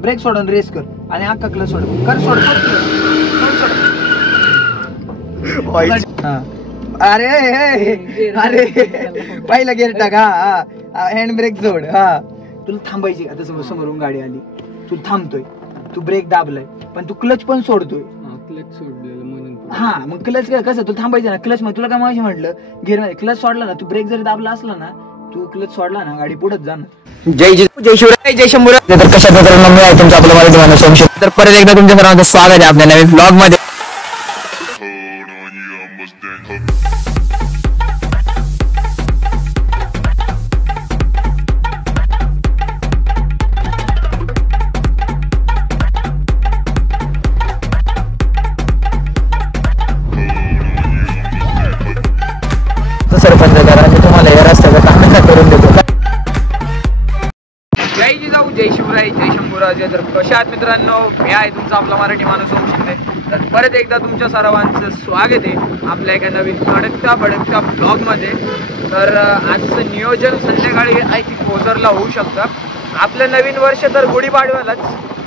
Break सोडून race कर आणि अख्खा क्लच सोड कर सोड अरे अरे पहिला गेअर टाक हँड ब्रेक सोड तुला थांबायची आता समोरून गाडी आली तू थांबतोय तू ब्रेक दाबलाय पण तू क्लच पण सोडतोय क्लच सोडलेलं म्हणून मग क्लच कसं तू थांबायचं ना क्लच मग तुला काय माहिती म्हटलं गिअर मध्ये क्लच सोडला ना तू ब्रेक जरी दाबला असला ना तू क्लच सोडला ना गाडी पुढेच जाणार जय शिवराय जय शंभूराय तर कशा प्रकारे मी आहे तुमचं आपलं मराठी माणूस सोमशेर तर परत एकदा तुमच्या सर्वांचं स्वागत आहे आपल्या नवीन ब्लॉग मध्ये सरपंच करा मी तुम्हाला या रस्त्याचा काम करून देतो जय जिजाऊ जय शिवराय जय शंभूराज तर कशा आहात मित्रांनो मी आहे तुमचा आपला मराठी माणूस सोमशेर तर परत एकदा तुमच्या सर्वांचं स्वागत आहे आपल्या एका नवीन भडकत्या ब्लॉग मध्ये तर आजचं नियोजन संध्याकाळी आय थिंक ओझरला होऊ शकतं आपलं नवीन वर्ष तर गुढीपाडव्यालाच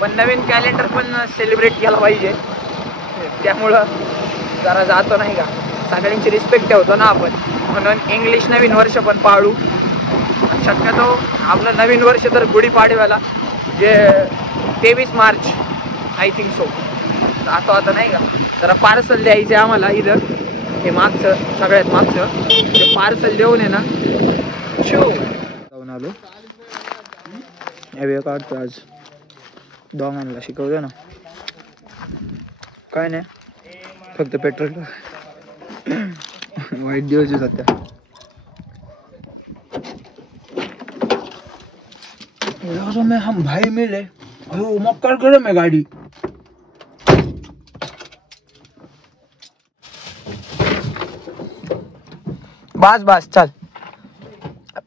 पण नवीन कॅलेंडर पण सेलिब्रेट केला पाहिजे त्यामुळं जरा जातो नाही का सगळ्यांची रिस्पेक्ट ठेवतो ना आपण म्हणून इंग्लिश नवीन वर्ष पण पाळू शक्यतो आपलं नवीन वर्ष तर गुढीपाडव्याला जे 23 मार्च आय थिंक सो जातो आता नाही का जरा पार्सल द्यायचे आम्हाला इथं हे मागचं सगळ्यात मागचं ते पार्सल देऊन आहे ना जाऊन आलो काढतो आज दोघांना शिकवतो ना काय नाही फक्त पेट्रोल वाईट दिवस सध्या में हम भाई मिले अयो मक्कर गरम है गाड़ी बस बस चल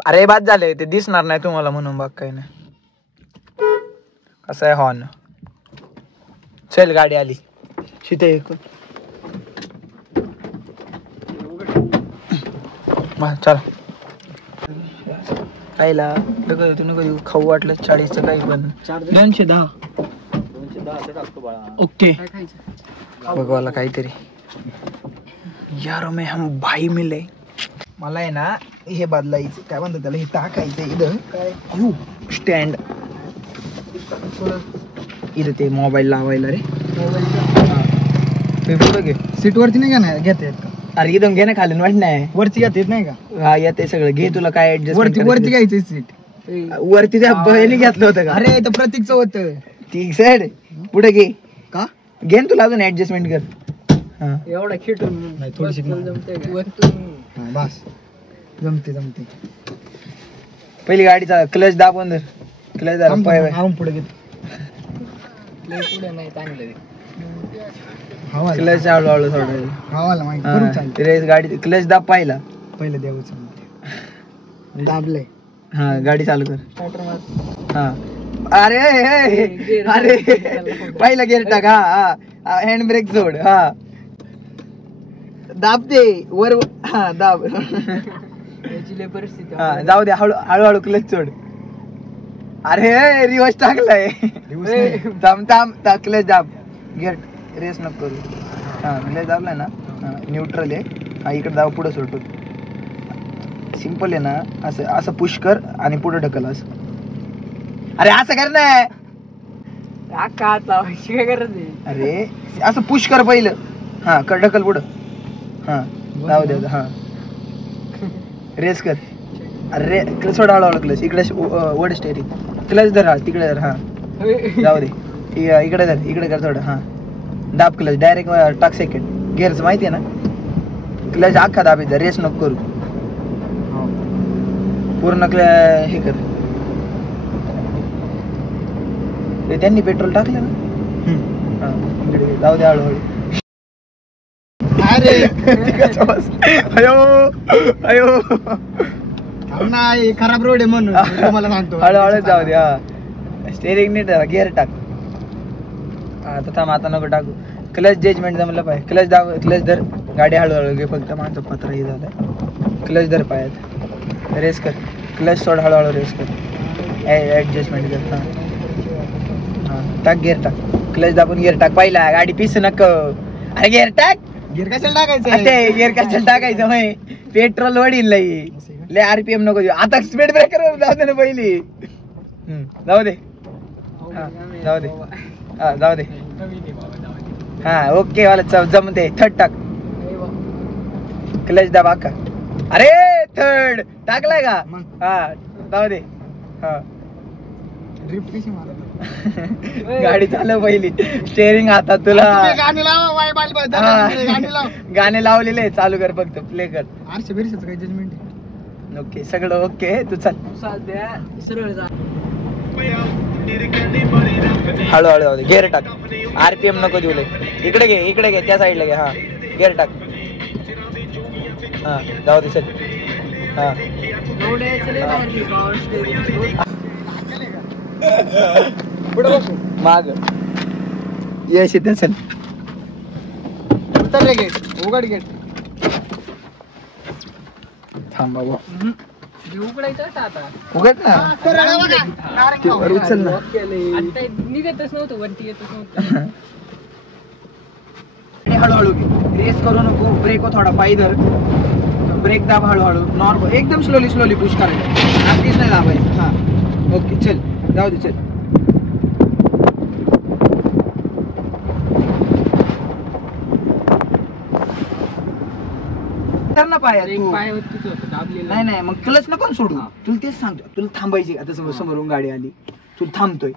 अरे बाद झाले ते दिसणार नाही तुम्हाला म्हणून बघ काही नाही कसं आहे हॉर्न चल गाडी आली शिते एक चल खायला तुम्ही खाऊ वाटलं 40चं काही पण 210 ओके बघवाला काहीतरी यार में हम भाई मिले मला आहे ना हे बदलायचं काय म्हणतात त्याला हे टाकायचं इथं काय स्टँड इथं ते मोबाईल लावायला रे पुढं घे सीट वरती नाही का घेते अरे एकदम घे ना खाली वाट नाही वरती येत नाही का हा येते सगळं घे तुला काय ऍडजस्ट वरती घ्यायचं सीट वरती त्या बहिणी घेतलं होतं का अरे तर प्रतीकचं होतं ती साईड पुढे घे का घे ना तुला अजून ऍडजस्टमेंट कर एवढा खिटून नाही थोडीशी बस जमते पहिली गाडीचा क्लच दाबून धर क्लच दाब पुढे घे पुढे नाही चांगलं क्लच हळूहळू सोडायला रेस गाडी क्लच दाब पहिला पहिलं द्यावं दाबले हा गाडी चालू कर हा अरे अरे पहिला गेअर टाक हँड ब्रेक सोड दाब दे वर दाब परिस्थिती जाऊ दे हळूहळू क्लच सोड अरे रिवर्स टाकलाय थांब क्लच दाब गेअर रेस नको करू क्लच दाबलाय ना न्यूट्रल आहे इकडे दाब पुढे सोडतो सिंपल आहे ना असं पुश कर आणि पुढे ढकल असं अरे असं कर ना काय गरज अरे असं पुश कर पहिलं कर ढकल पुढं जाऊ दे रेस कर अरे सोड हळूहळू क्लच इकडे वड स्टेरिंग क्लच धर तिकडे धर जाऊ दे इकडे धर इकडे कर थोडं दाब क्लच डायरेक्ट टाक सेकंड गिअरच माहिती आहे ना क्लच अख्खा दाबीत जा रेस नको करू पूर्ण हे कर त्यांनी पेट्रोल टाकलं ना जाऊ दे हळूहळू अयो नाही खराब रोड आहे म्हणून तुम्हाला सांगतो हळूहळू जाऊ दे स्टेरिंग नीट गिअर टाक आता थांब आता नको टाकू क्लच जजमेंट जमलं पाहिजे क्लच धर गाडी हळूहळू घे फक्त माझं पत्र हे झालं क्लच धर पायात रेस कर क्लच सोड हळूहळू रेस कर ऍडजस्टमेंट कर टाक गिअर टाक, क्लच दाबून गिअर टाक. पहिला गाडी पिसू नको. अरे गिअर टाक. गिअर कशाला टाकायचं? ते गिअर कशाला टाकायचं माही, पेट्रोल वडील लय आरपीएम नको देऊ. आता स्पीड ब्रेकर जाऊ दे ना पहिली. जाऊ दे, जाऊ दे, हा जाऊ दे. हा ओके वाला जमते. थर्ड टाक, क्लच दाबा का. अरे थर्ड टाकलाय का? हा जाऊ दे. हा ड्रिफ्ट कशी मारत? गाडी चालव पहिली, स्टेअरिंग हातात तुला. गाणी लावा, वाय बाल बाल गाणी लाव. गाणे लावलेले, चालू कर फक्त, प्ले कर. आरशे बिरशेचं काही जजमेंट आहे? ओके सगळं ओके. तू चल हळूहळू जाऊ दे. गिअर टाक, आरपीएम नको देऊ. इकडे घे, इकडे घे, त्या साईडला घे. हा गिअर टाक. हा जाऊ दे चल. हा पुढे बसू. माग यश येते. चल उतर रे गेट, उघड गेट. थांब बाबा, उघडायचं आता. उघड ना. वर उचल ना. निघतच नव्हतं, वरती येतच नव्हतं. हळूहळू घे, रेस करू नको. ब्रेक थोडा पायी धर, ब्रेक दाब हळूहळू. नॉर्मल एकदम स्लोली स्लोली पुश करायचं, अगदीच नाही दाबायचं. हा ओके चल, जाऊ दे चल. ना पाय नाही नाही, मग क्लच नको सोडू. तुला तेच सांगतो, तुला थांबायची. आता समोरून गाडी आली, तू थांबतोय,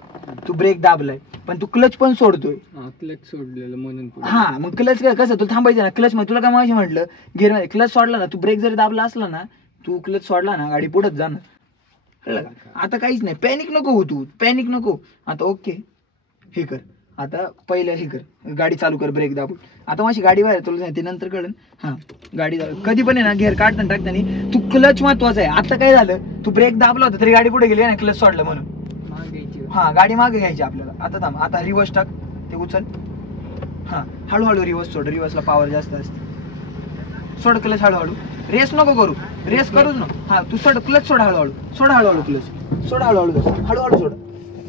तू ब्रेक दाबलाय, पण तू क्लच पण सोडतोय. क्लच सोडलेलं म्हणून. हा मग क्लच कसं तुला थांबायचं ना. क्लच मध्ये तुला काय माहिती म्हटलं, गिअर मध्ये क्लच सोडला ना, तू ब्रेक जरी दाबला असला ना, तू क्लच सोडला ना, गाडी पुढेच जाणार. कळलं का? आता काहीच नाही, पॅनिक नको हो, तू पॅनिक नको. आता ओके हे कर. आता पहिलं हे कर, गाडी चालू कर ब्रेक दाबून. आता माझी गाडी बाहेर, तुला ते नंतर कळन. हा गाडी कधी पण आहे ना, गिअर काढताना टाकताना तू क्लच महत्वाचं आहे. आता काय झालं, तू ब्रेक दाबला होता तरी गाडी पुढे गेली ना, क्लच सोडलं म्हणून. हा गाडी मागे घ्यायची आपल्याला. आता थांब, आता रिव्हर्स टाक, ते उचल. हा हळूहळू रिव्हर्स सोड, रिव्हर्सला पॉवर जास्त असते. सोड क्लच हळूहळू, रेस नको करू, रेस करूच ना. हा तू सोड क्लच, सोड हळूहळू, सोड हळूहळू क्लच, सोड हळूहळू, हळूहळू सोड.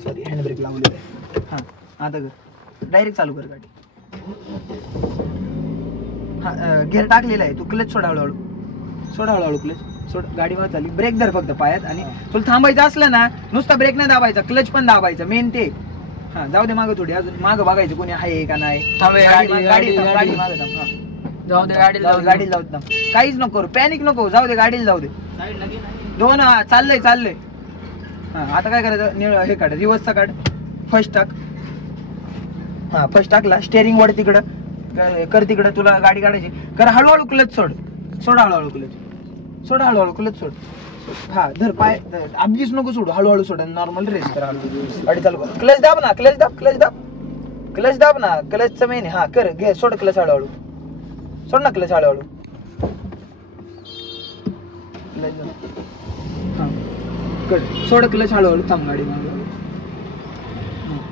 सॉरी हँड ब्रेक लावलेला आहे. हा आता कर, डायरेक्ट चालू कर गाडी. हा गिअर टाकलेला आहे, तू क्लच सोड हळूहळू, सोड हळूहळू क्लच, सोड. गाडी मध्ये चालली, ब्रेक धर फक्त पायात. आणि तुला थांबायचं असलं ना, नुसता ब्रेक नाही दाबायचा, क्लच पण दाबायचा, मेन ते. हा जाऊ दे मागं थोडी, अजून मागं बघायचं कोणी आहे का नाही. गाडी गाडी मागं थांब. जाऊ दे गाडीला जाऊ दे, काहीच नको करू, पॅनिक नको. जाऊ दे गाडीला जाऊ दे. दोन चाललंय चाललंय. हा आता काय करायचं, हे काढ, रिव्हर्सचा काढ. फर्स्ट टाक. हा फर्स्ट टाकला, स्टेअरिंग वर तिकडं कर, तिकडं तुला गाडी काढायची. कर हळूहळू क्लच सोड, सोड हळूहळू क्लच, सोड हळूहळू क्लच सोड. हा धर पाय, अगदीच नको सोडू, हळूहळू सोड. नॉर्मल रेस कर, गाडी चालू कर. क्लच दाब ना, क्लच दाब, क्लच दाब, क्लच दाब ना, क्लचचं मेन. हा कर, घे, सोड क्लच हळूहळू, सोड ना क्लच हळूहळू. हा कर, सोड क्लच हळूहळू. थांब गाडी मागे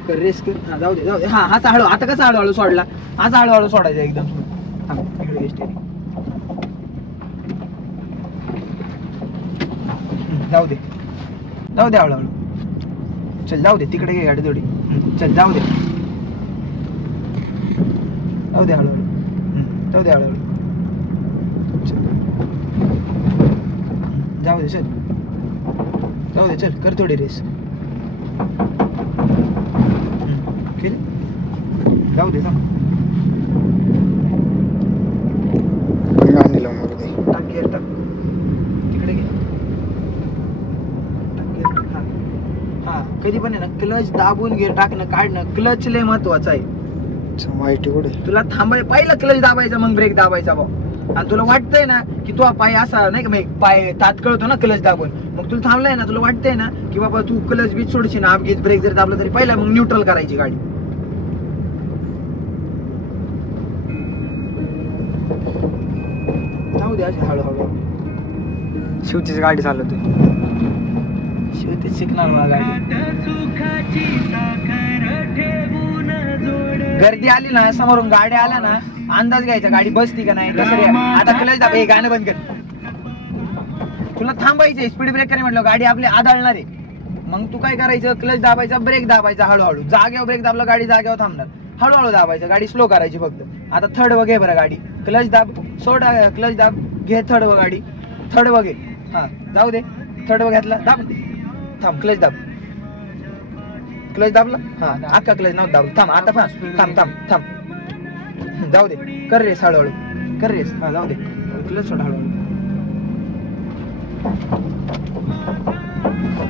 कर, रेस कर. हा जाऊ दे, जाऊ दे. हा हाचा हळू, आता कसा हळूहळू सोडला, हाचा हळूहळू सोडायचा एकदम. थांब इकडे स्टेअरिंग, जाऊ दे, जाऊ दे हळूहळू. चल जाऊ दे, तिकडे घे गाडी थोडी. चल जाऊ दे, जाऊ दे हळूहळू, जाऊ दे हळूहळू. जाऊ दे चल, जाऊ दे चल, कर थोडी रेस. जाऊ दे, गाणी लावून दे. टाक गिअर टाक, तिकडे घे. हा कधी पण आहे ना, क्लच दाबून गिअर टाकणं काढणं, क्लच लय महत्वाचं आहे. माहिती कुठे? तुला थांबाय, पहिला क्लच दाबायचा, मग ब्रेक दाबायचा भाऊ. आणि तुला वाटतंय ना की तू पाय असा नाही का, मग पाय तात्कळतो ना क्लच दाबून, मग तुला थांबलाय ना, तुला वाटतंय ना की बाबा तू क्लच बीच सोडशील ना, अपगीच ब्रेक जर दाबला तरी पहिला मग न्यूट्रल करायची गाडी. जाऊ दे अशी हळूहळू. शिवतीच गाडी चालवतोय, शिवतीच शिकणार मला गाडी. गर्दी आली ना, समोरून गाड्या आल्या ना, अंदाज घ्यायचा गाडी बसती का नाही. कसं आता क्लच दाब, हे गाणं बंद कर. तुला थांबायचंय, स्पीड ब्रेकर म्हटलं गाडी आपली आदळणार आहे, मग तू काय करायचं, क्लच दाबायचा, ब्रेक दाबायचा हळूहळू, जागेवर ब्रेक दाबला गाडी जागेवर थांबणार, हळूहळू दाबायचं, गाडी स्लो करायची फक्त. आता थर्ड वगे बरं गाडी, क्लच दाब, सोड, क्लच दाब, घे थर्ड व गाडी, थर्ड वगे, हा जाऊ दे, थर्ड व घेतला, दाब, थांब, क्लच दाब, क्लच दाबला, हा अख्खा क्लच नव्हतं दाब, थांब आता, थांब थांब थांब, जाऊ दे, कर रेस हळूहळू, कर रेस, हा जाऊ दे, क्लच सोड हळूहळू.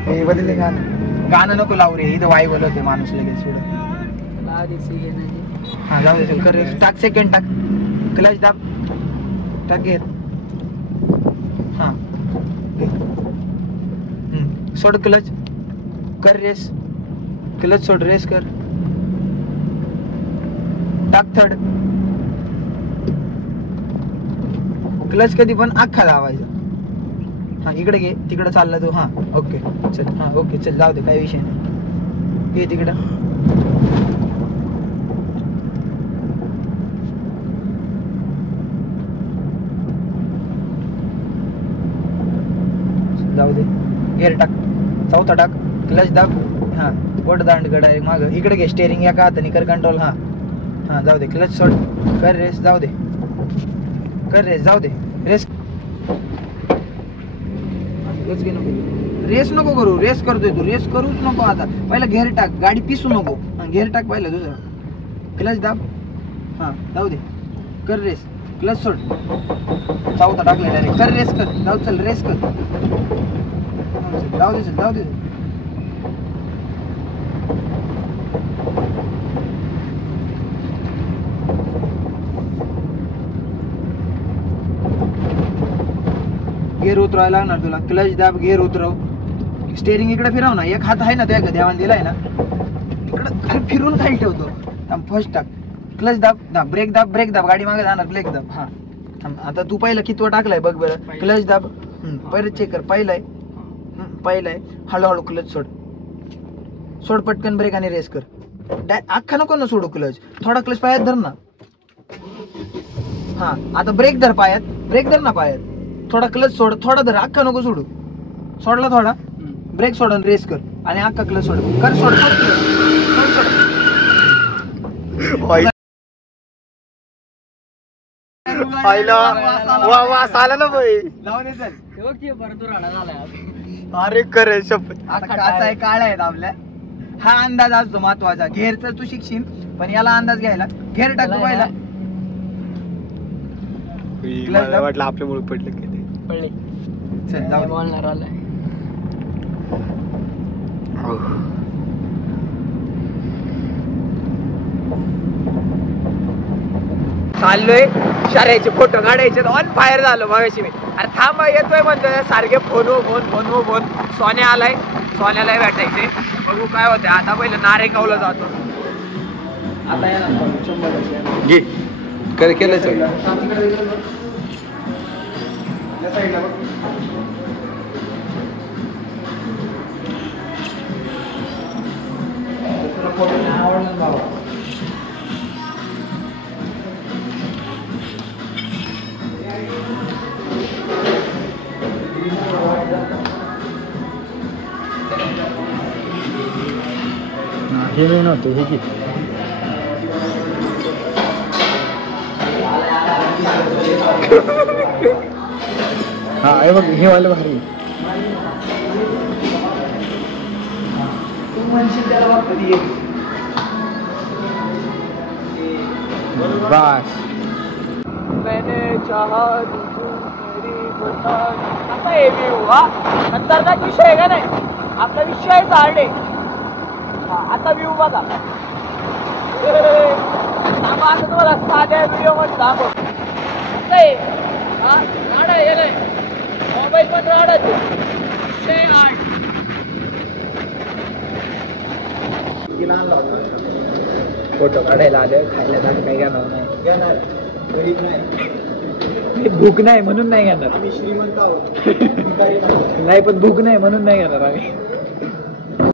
हे बदलले गाणं नको लावू रे, इथं वाई बोलवते माणूस लगेच पुढं. हा जाऊ दे, चल कर रेस, टाक सेकंड, टाक क्लच दाब, टाक घे, हा सोड क्लच, कर रेस, क्लच सोड, रेस कर, टाक थर्ड, क्लच कधी पण अख्खा लावायचा. हा इकडे घे, तिकडे चालला तू, हा ओके चल, हा ओके चल, जाऊ दे काही विषय नाही, घे तिकडं. जाऊ दे, गेअर टाक, चौथा टाक, क्लच दाब, हा बोट दांड डायरेक्ट माग, इकडे घे स्टेअरिंग एका हाताने कर कंट्रोल, हा हा जाऊ दे, क्लच सोड, कर रेस, जाऊ दे, कर रेस, जाऊ दे, रेस, रेस नको करू, रेस करतोय तू, रेस करूच नको. आता पहिला घेर टाक, गाडी पिसू नको, घेर टाक पहिला दुसरा, क्लच दाब, हा जाऊ दे, कर रेस, क्लच सोड, चौथा टाकला डायरेक्ट, कर रेस कर, जाऊ चल रेस कर, जाऊ दे चल, जाऊ दे, गेअर उतरवायला लागणार तुला, क्लच दाब, गेअर उतरव, स्टेअरिंग इकडे फिरव ना, एक हात आहे ना त्या देवान दिलाय ना, इकडं फिरून खाली ठेवतो, थांब फर्स्ट टाक, क्लच दाब, दाब ब्रेक दाब, ब्रेक दाब, गाडी मागे जाणार, ब्रेक दाब, हा थांब. आता तू पहिला कितवा टाकलाय बघ बरं, क्लच दाब, परत चेक कर, पहिलाय, पहिलाय, हळूहळू क्लच सोड, सोड पटकन ब्रेक आणि रेस कर, अख्खा नको ना सोडू क्लच, थोडा क्लच पायात धर ना, हा आता ब्रेक धर पायात, ब्रेक धर ना पायात, थोडा क्लच सोड, थोडा धर, अख्खा नको सोडू, सोडला थोडा, ब्रेक सोड आणि रेस कर, आणि अख्खा क्लच सोड, कर सोड, सोड सोड. वास आला ना भाई, अरे करे शपथ, आता काचा आहे, काळ्या आहेत आपल्या, हा अंदाज असतो महत्वाचा. घेर तर तू शिकशील, पण याला अंदाज घ्यायला, घेर टाकतो पहिला, मला वाटलं आपल्यामुळे पडले की ते पडले, चल जाऊ दे. बोलणार आलाय, चाललोय शर्याचे फोटो काढायचे, ऑन फायर झालो मगाशी मी, अरे थांबा येतोय म्हणतोय, सारखे फोन सोन्या आलाय, सोन्याला भेटायचे, बघू काय होते. आता पहिलं नारेगावला जातो, आता येणार 100%. घे कर, केलं चल, फोटो नाही आवडला बाबा, हे नाही नव्हतं, हे घे, हा हे बघ, हे वाला भारी, तू म्हणशील त्याला बघ कधी येईल. बस मैंने चाहा मेरी बता, आता हे व्ह्यू, हा नंतरचा विषय आहे का नाही, आपला विषय झाड आहे. आता व्ह्यू बघा, आता तुम्हाला साध्या व्हिडिओ मध्ये दाखव, कसं आहे, हा राडा आहे नाही, मोबाईल पण राडाच विषय आठ. फोटो काढायला आले, खायला जाणं काही घेणार नाही, घेणार गरीब नाही, भूक नाही म्हणून नाही घेणार, आम्ही श्रीमंत आहोत, नाही पण भूक नाही म्हणून नाही घेणार आम्ही.